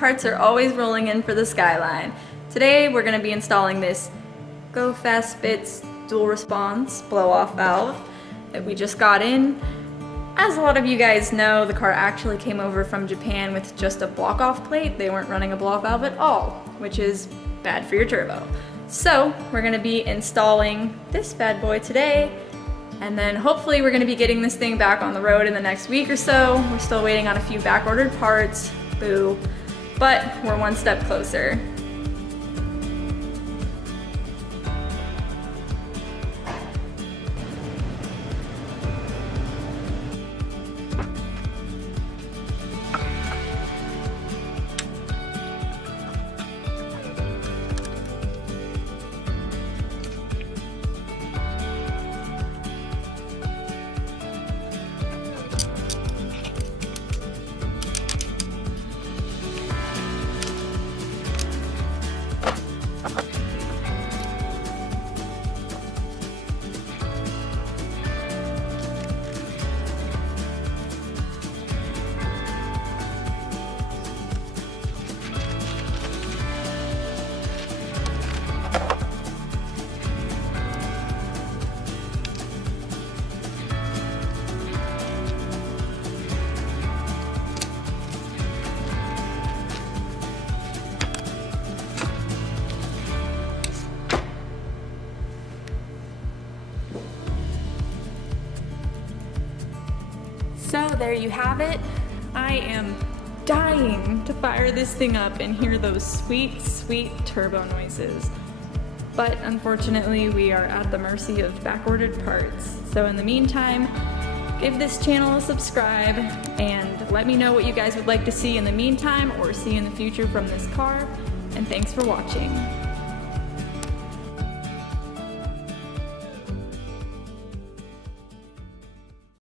Parts are always rolling in for the Skyline. Today we're going to be installing this Go Fast Bits dual response blow-off valve that we just got in. As a lot of you guys know, the car actually came over from Japan with just a block-off plate. They weren't running a blow-off valve at all, which is bad for your turbo. So we're going to be installing this bad boy today, and then hopefully we're going to be getting this thing back on the road in the next week or so. We're still waiting on a few back-ordered parts, boo, but we're one step closer. So there you have it. I am dying to fire this thing up and hear those sweet, sweet turbo noises. But unfortunately, we are at the mercy of back-ordered parts. So in the meantime, give this channel a subscribe and let me know what you guys would like to see in the meantime or see in the future from this car. And thanks for watching.